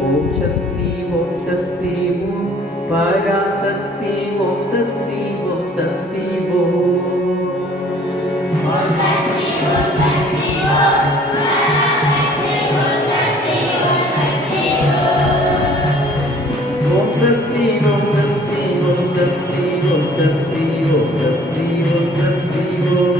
ஓம் சக்தி ஓம் சக்தி ஓம் பராசக்தி ஓம் சக்தி ஓம் சக்தி ஓம் ஓம் சக்தி ஓம் சக்தி ஓம் சக்தி ஓம் சக்தி ஓம் சக்தி ஓம் சக்தி ஓம்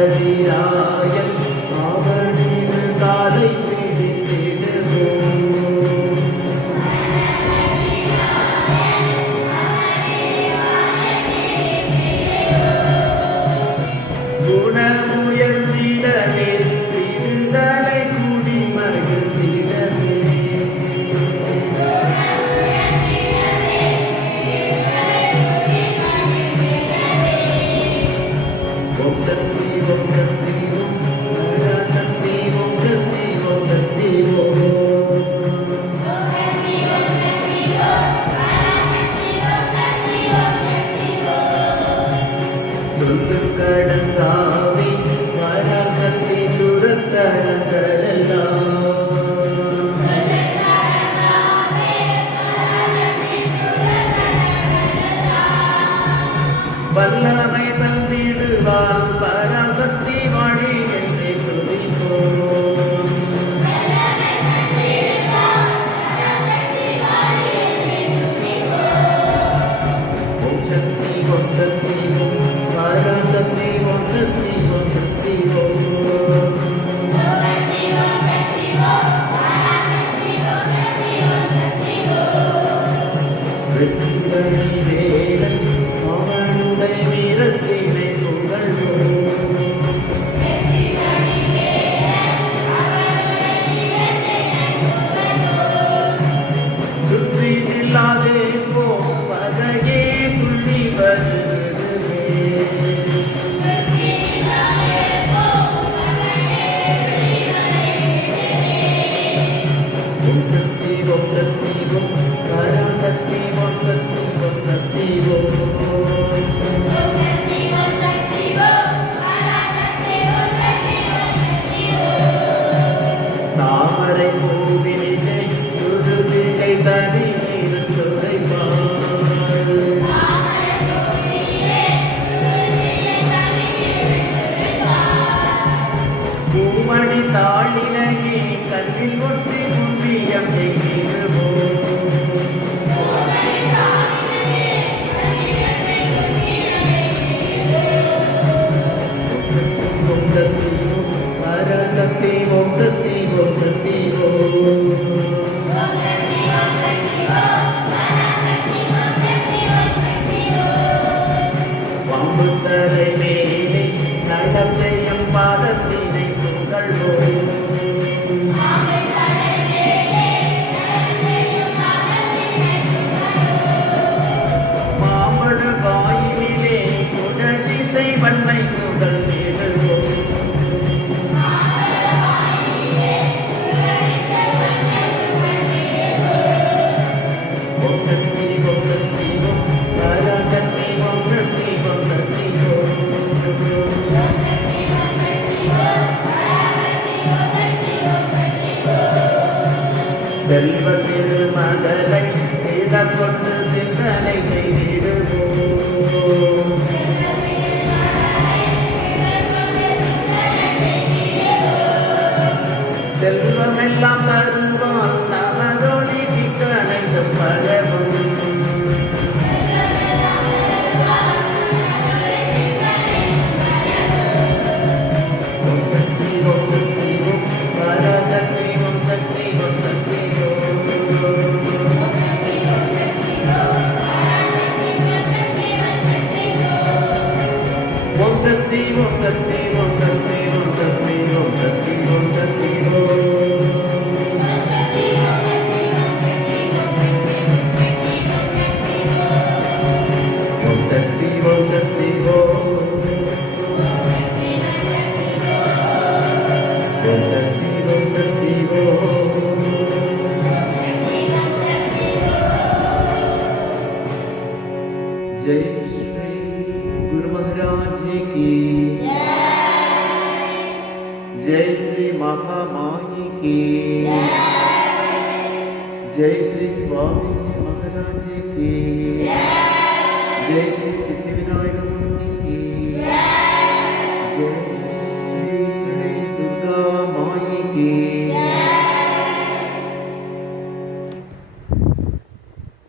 கணபதிராயன் அவனின் காலை பிடித்திடுவோம் குணமுயர்ந்திடவே விடுதலை குடி மகிழ்ந்திடவே ஓம் சக்தி ஓம் சக்தி ஓம் பராசக்தி ஓம் சக்தி ஓம் சக்தி ஓம் சுருக்கடங்காவே பராசக்தி சுரக்கடங்கரெல்லாம் வல்லமை தந்திடுவான் பராசக்தி வாழி என்னை துதிப்போம் ஓம் சக்தி ஓம் சக்தி ஓம் பராசக்தி ஓம் சக்தி ஓம் சக்தி ஓம் வெற்றிமணி வேலன் அவனுடைய வீரத்தினை புகழ்வோம் சுற்றி நில்லாதே போம் பதையே துள்ளி வருகிறே ஓம் சக்தி ஓம் சக்தி ஓம் பராசக்தி ஓம் சக்தி ஓம் சக்தி ஓம் தாமரை பூவினை சுடுதிரை தண்ணீர் துடைப்பார் பூமணி தாளினையே கண்ணில் ஒற்றி புண்ணியம் செய்கிறோம் ஓம் சக்தி ஓம் பராசக்தி ஓம் சக்தி ஓம் சக்தி ஓம் வம்புத்தரை மேலே நடத்தையும் பாதத்தினை புகழ்வோம் மாமழ வாயிலே குடதிசை வண்ணை முதல் நிகழ்வோம் ஓம் சக்தி ஓம் சக்தி ஓம் பராசக்தி ஓம் சக்தி ஓம் சக்தி ஓம் செல்வ திருமகளை இடம் கொண்டு சிந்தனை செய்திடுவோம் செல்வமெல்லாம் தருவான் நமதொழி திக்கணைந்து பழவும் ஓம் சக்தி ஓம் சக்தி ஓம் பராசக்தி ஓம் சக்தி ஓம் சக்தி ஓம் जय श्री गुरु महाराज की जय श्री महामाई की जय श्री स्वामी जी महाराज की जय श्री